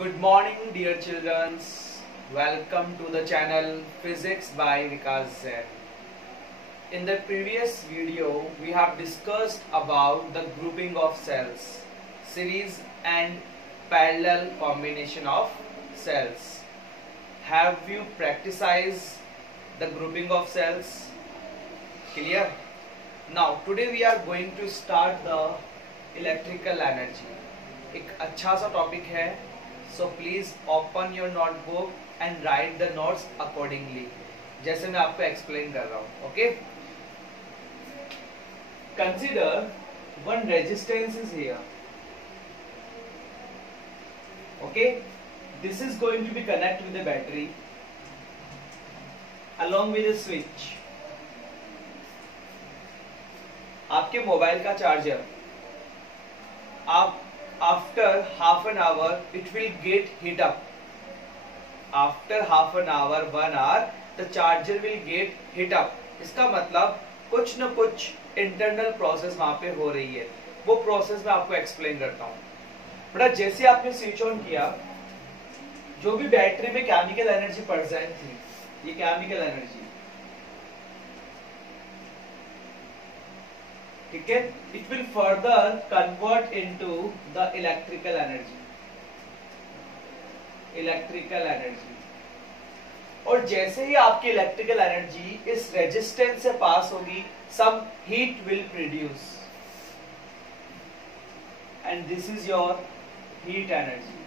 Good morning, dear children. Welcome to the channel Physics by Vikas Zain. In the previous video, we have discussed about the grouping of cells, series and parallel combination of cells. Have you practiced the grouping of cells? Clear? Now, today we are going to start the electrical energy. एक अच्छा सा टॉपिक है, so please open your notebook and write the notes accordingly, जैसे मैं आपको explain कर रहा हूँ. Okay? Consider one resistance is here. Okay? This is going to be connected with the battery along with a switch. आपके मोबाइल का चार्जर, आप after half an hour it will get heat up. After half an hour, 1 hour, the charger will get heat up. इसका मतलब कुछ न कुछ internal process वहां पे हो रही है. वो प्रोसेस मैं आपको एक्सप्लेन करता हूँ. बेटा जैसे आपने स्विच ऑन किया, जो भी बैटरी में केमिकल एनर्जी प्रेजेंट थी, ये केमिकल एनर्जी, ठीक है, it will further convert into the electrical energy. Electrical energy, और जैसे ही आपकी इलेक्ट्रिकल एनर्जी इस रेजिस्टेंस से पास होगी, some heat will produce and this is your heat energy.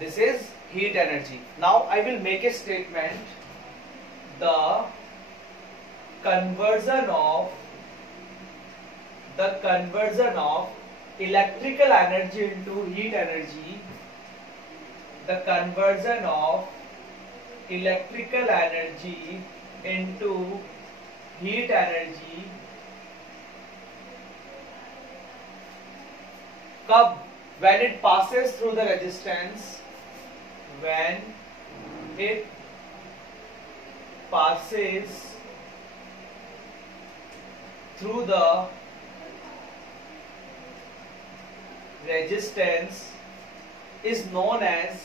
This is heat energy. Now I will make a statement. The conversion of electrical energy into heat energy, the conversion of electrical energy into heat energy कब? When it passes through the resistance, when it passes through the resistance is known as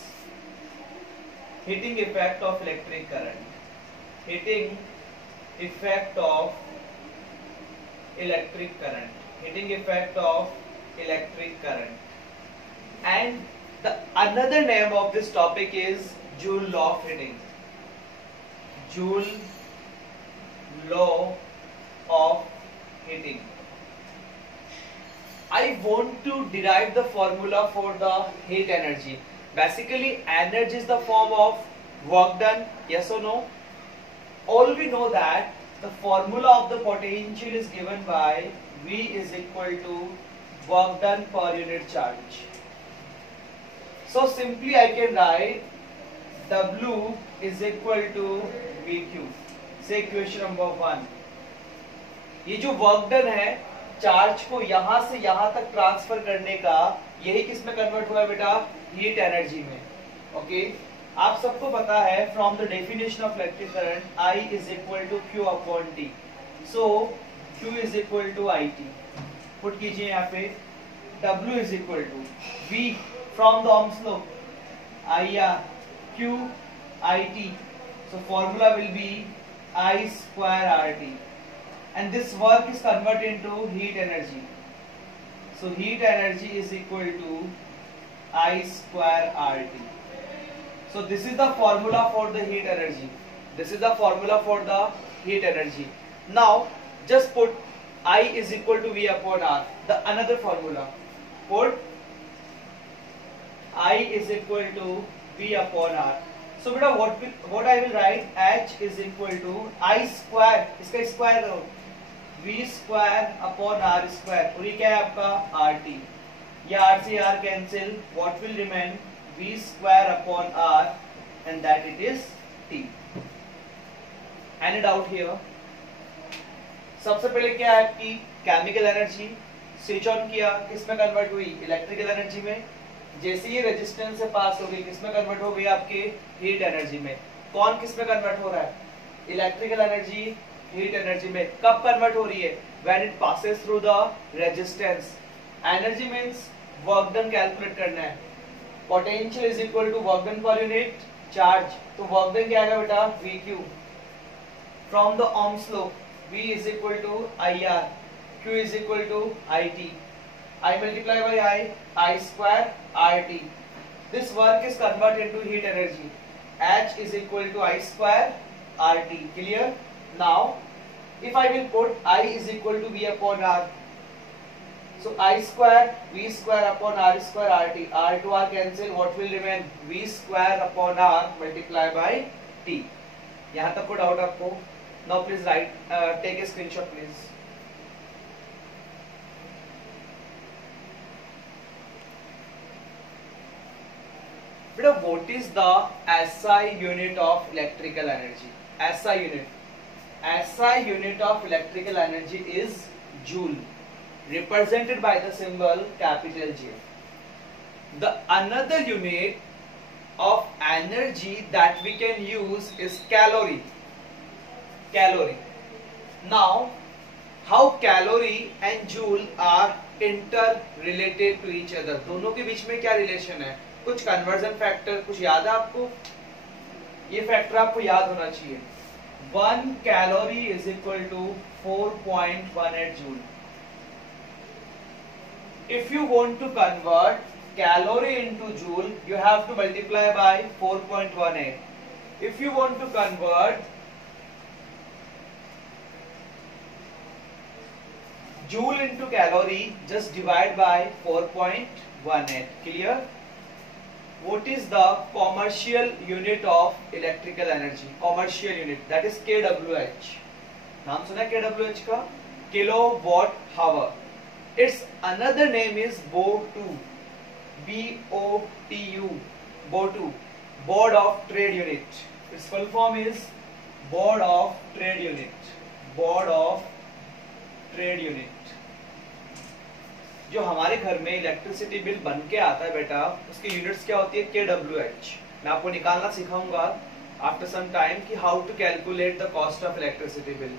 heating effect of electric current. Heating effect of electric current. Heating effect of electric current. And the another name of this topic is Joule law of heating. Joule law of heating. I want to derive the formula for the heat energy. Basically, energy is the form of work done. Yes or no? All we know that the formula of the potential is given by V is equal to work done per unit charge. So simply I can write W is equal to VQ. Say equation number 1. ये जो work done है, चार्ज को यहां से यहां तक ट्रांसफर करने का, यही किस में कन्वर्ट हुआ है बेटा? हीट एनर्जी में. ओके, आप सबको पता है from the definition of electric current, I is equal to Q upon T. So Q is equal to IT. Put कीजिए यहाँ पे. W is equal to V from the Ohm's law, IR Q IT. So formula will be I square RT. And this work is converted into heat energy. So heat energy is equal to I square RT. So this is the formula for the heat energy. This is the formula for the heat energy. Now just put I is equal to V upon R. The another formula. Put I is equal to V upon R. So beta what I will write, H is equal to I square, इसका स्क्वायर करो, V square upon R square, और ये क्या है आपका RT. ये R से R cancel, what will remain? V square upon R and that it is T. Any doubt here? सबसे पहले क्या है आपकी केमिकल एनर्जी, स्विच ऑन किया, किसमें कन्वर्ट हुई? इलेक्ट्रिकल एनर्जी में. जैसे ही रेजिस्टेंस से पास हो गई, किसमें कन्वर्ट हो गई? आपके हीट एनर्जी में. कौन किसमें कन्वर्ट हो रहा है? इलेक्ट्रिकल एनर्जी हीट एनर्जी में. कब कन्वर्ट हो रही है? When it passes through the resistance. Energy means work done calculate करना है. Potential is equal to work done per unit charge. तो वर्क डन क्या आएगा बेटा VQ from the ohm's law. V is equal to IR, Q is equal to IT. I multiply by I square RT. This work is converted into heat energy. H is equal to I square RT. Clear? Now, if I will put I is equal to V upon R. So I square V square upon R square RT. R to R cancel. What will remain? V square upon R multiply by T. यहाँ तक को डाउट आपको? Now please write, take a screenshot please. But what is the SI unit of electrical energy? SI unit of electrical energy is joule, represented by the symbol capital J. The another unit of energy that we can use is calorie. Now, how calorie and joule are interrelated to each other? दोनों के बीच में क्या रिलेशन है? कुछ conversion factor कुछ याद है आपको? ये फैक्टर आपको याद होना चाहिए. 1 calorie is equal to 4.18 joule. If you want to convert calorie into joule, you have to multiply by 4.18. If you want to convert joule into calorie, just divide by 4.18. Clear? What is the commercial unit of electrical energy? Commercial unit, that is kWh. नाम सुना है kWh का? Kilowatt hour. Its another name is BOTU. BOTU. BOTU. Board of Trade Unit. Its full form is Board of Trade Unit. Board of Trade Unit. जो हमारे घर में electricity bill बन के आता है बेटा, उसकी यूनिट्स क्या होती है? kWh. मैं आपको निकालना सिखाऊंगा आफ्टर सम टाइम कि how to calculate the cost of electricity bill.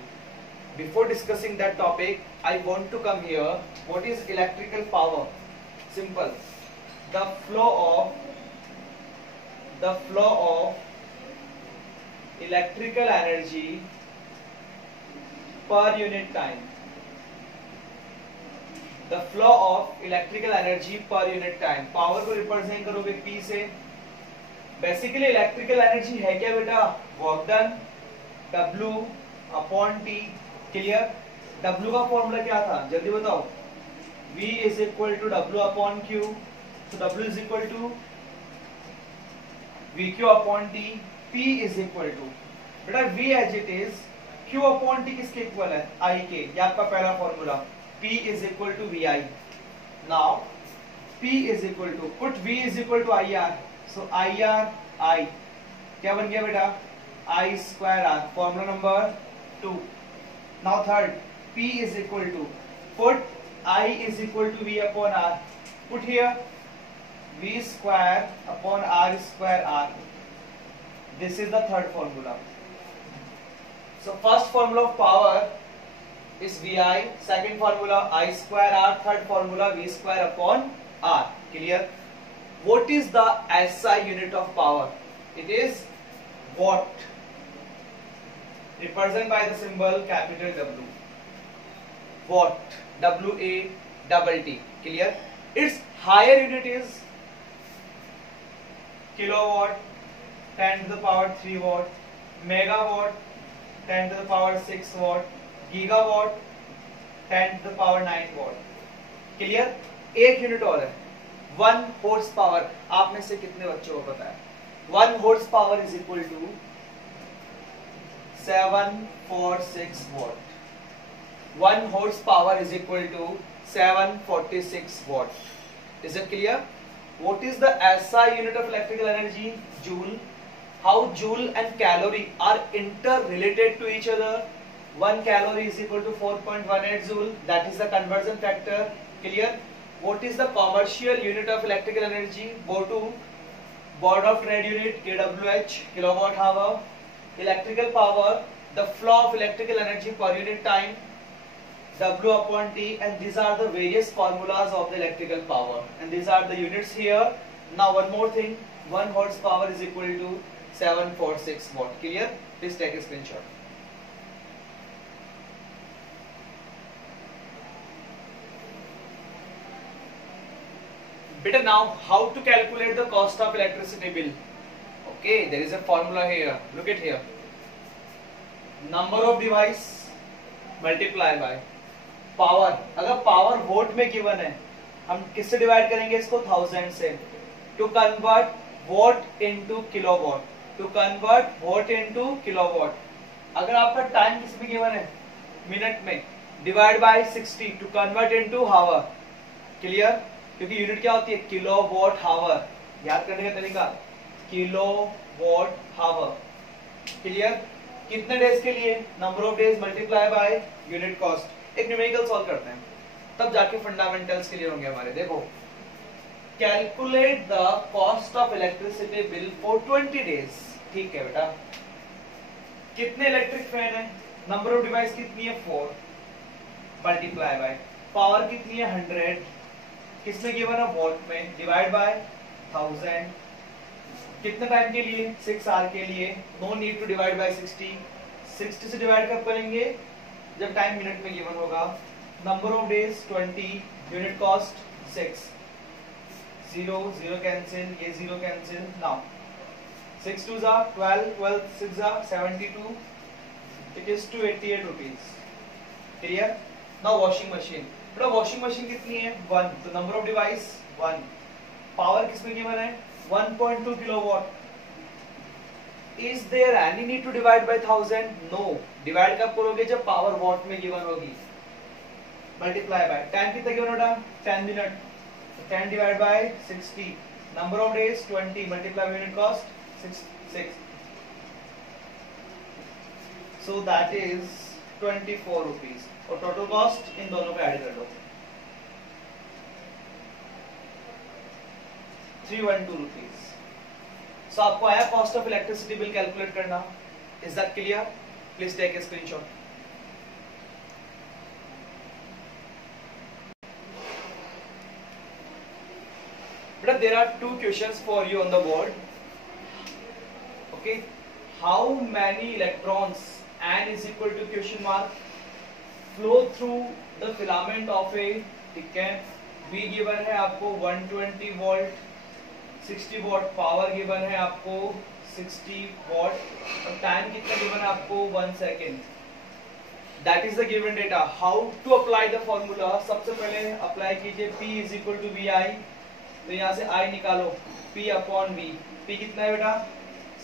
Before discussing that topic, I want to come here. What is electrical power? Simple. The flow of electrical energy per unit time. The flow of electrical energy per unit time. Power को represent करोगे P से. Basically electrical energy है क्या बेटा? Work done W upon T. Clear? W का formula क्या था? जल्दी बताओ. V is equal to W upon Q. So W is equal to VQ upon T. P is equal to बेटा V as it is. Q upon T किसके इक्वल है? I के. ये आपका पहला formula. P is equal to VI. Now P is equal to, put V is equal to IR. So IR I क्या बन गया बेटा? I square R. Formula number 2. Now third, P is equal to, put I is equal to V upon R. Put here V square upon R square R. This is the third formula. So first formula of power is VI, second formula I square R, third formula V square upon R. Clear? What is the SI unit of power? It is watt, represented by the symbol capital W. Watt, W-A-T-T. Clear? Its higher unit is kilowatt, 10 to the power 3 watt, megawatt, 10 to the power 6 watt, gigawatt 10 to the power 9 watt. Clear? एक यूनिट और है 1 horse power. आप में से कितने बच्चों को पता है? 1 horse power is equal to 746 watt. 1 horse power is equal to 746 watt. Is it clear? What is the SI unit of electrical energy? Joule. How joule and calorie are interrelated to each other? 1 calorie is equal to 4.18 joule. That is the conversion factor. Clear? What is the commercial unit of electrical energy? BOTU. Board of Trade Unit, kWh, kilowatt hour. Electrical power, the flow of electrical energy per unit time. W upon T, and these are the various formulas of the electrical power, and these are the units here. Now one more thing, 1 horsepower is equal to 746 watt. Clear? Please take a screenshot. Better now, how to calculate the cost of electricity bill? Okay, there is a formula here. Look at here. Number of device multiply by power. अगर power watt में given है, हम किससे divide करेंगे इसको? 1000 से. To convert watt into kilowatt, to convert watt into kilowatt. अगर आपका टाइम किस में गिवन है? मिनट में. Divide by 60 to convert into hour. Clear? क्योंकि यूनिट क्या होती है? Kilowatt hour. याद करने का तरीका, किलोवाट हावर. क्लियर? कितने डेज के लिए? Number of days multiply by unit cost. एक न्यूमेरिकल सॉल्व करते हैं, तब जाके फंडामेंटल्स क्लियर होंगे हमारे. देखो, calculate the cost of electricity bill for 20 डेज. ठीक है बेटा, कितने इलेक्ट्रिक फैन है? नंबर ऑफ डिवाइस कितनी है? 4. मल्टीप्लाई बाय पावर कितनी है? 100. किसमें गिवन है? वॉट में. Divide by 1000. कितने टाइम के लिए? 6 आवर के लिए. No need to divide by 60. 60 से डिवाइड कब करेंगे? जब टाइम मिनट में गिवन होगा. Number of days 20, unit cost 6. 0 0 cancel, ये 0 कैंसिल. नाउ 6 2 जा 12, 12 6 जा 72. It is 288 rupees. Clear? Now washing machine. बेटा वॉशिंग मशीन कितनी है? 1. तो नंबर ऑफ डिवाइस 1. पावर किसमें गिवन है? 1.2 kilowatt. Is there any need to divide by 1000? No. Divide कब करोगे? जब पावर वॉट में गिवन होगी. मल्टीप्लाई बाय टाइम कितना गिवन होगा? 10 मिनट. 10 divide by 60. Number of days 20. Multiply by unit cost 6. So that is 24 रुपीज. और टोटल कॉस्ट इन दोनों को ऐड कर दो, 312 रुपीज. सो आपको आया cost of electricity bill calculate करना. Is that clear? Please take a screenshot. But there are 2 questions for you on the board. Okay, how many electrons, n is equal to question mark, flow through the filament of a, ठीक है, V given है आपको 120 वोल्ट, 60 what. Power given है आपको 60 वॉट, और टाइम कितना given है आपको? 1 second. That is the given data. How to apply the formula? सबसे पहले अप्लाई कीजिए P is equal to VI. तो यहाँ से I निकालो, P अपॉन V. P कितना है बेटा?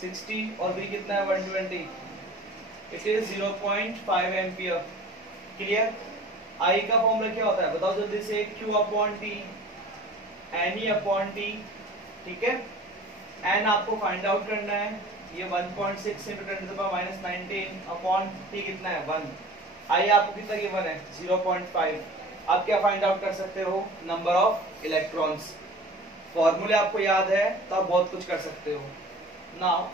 60, और V कितना है? 120. It is 0.5 ampere. Clear? I का फॉर्मूला क्या होता है बताओ जल्दी से? Q upon T, NE upon T. ठीक है? n आपको फाइंड आउट करना है. ये 1.6 into 10 to the power -19 upon T कितना है? 1. I आपको कितना गिवन है? 0.5. आप क्या फाइंड आउट कर सकते हो? Number of electrons. फॉर्मूले आपको याद है तो आप बहुत कुछ कर सकते हो. Now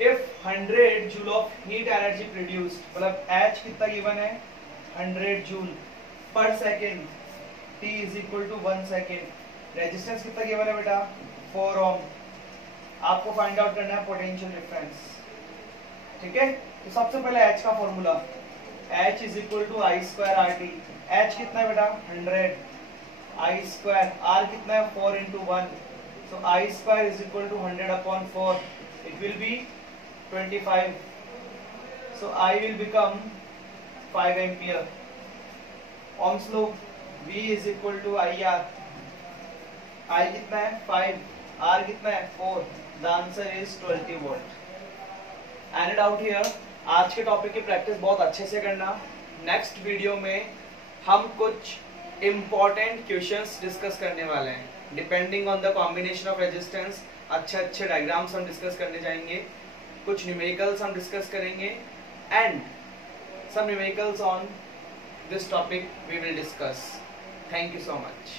if 100 joule of heat energy produced, मतलब H कितना गिवन है? 100 joule per second. T is equal to 1 second. Resistance कितना गिवन है बेटा? 4 ओम. आपको फाइंड आउट करना है पोटेंशियल डिफरेंस. ठीक है? तो सबसे पहले H का formula, H is equal to I square RT. H कितना है बेटा? 100. I स्क्वायर, R कितना है? 4 into 1. So I square is equal to 100 upon 4. It will be 25. So I will become 5 ampere. Ohm's law, V is equal to IR. I कितना है? 5. R कितना है? 4. The answer is 20 volt. And out here. आज के टॉपिक की प्रैक्टिस बहुत अच्छे से करना. नेक्स्ट वीडियो में हम कुछ इम्पोर्टेंट क्वेश्चंस डिस्कस करने वाले हैं. Depending on the combination of resistance अच्छे अच्छे डायग्राम्स हम डिस्कस करने जाएंगे. कुछ न्यूमेरिकल्स हम डिस्कस करेंगे and some numericals on this topic we will discuss. Thank you so much.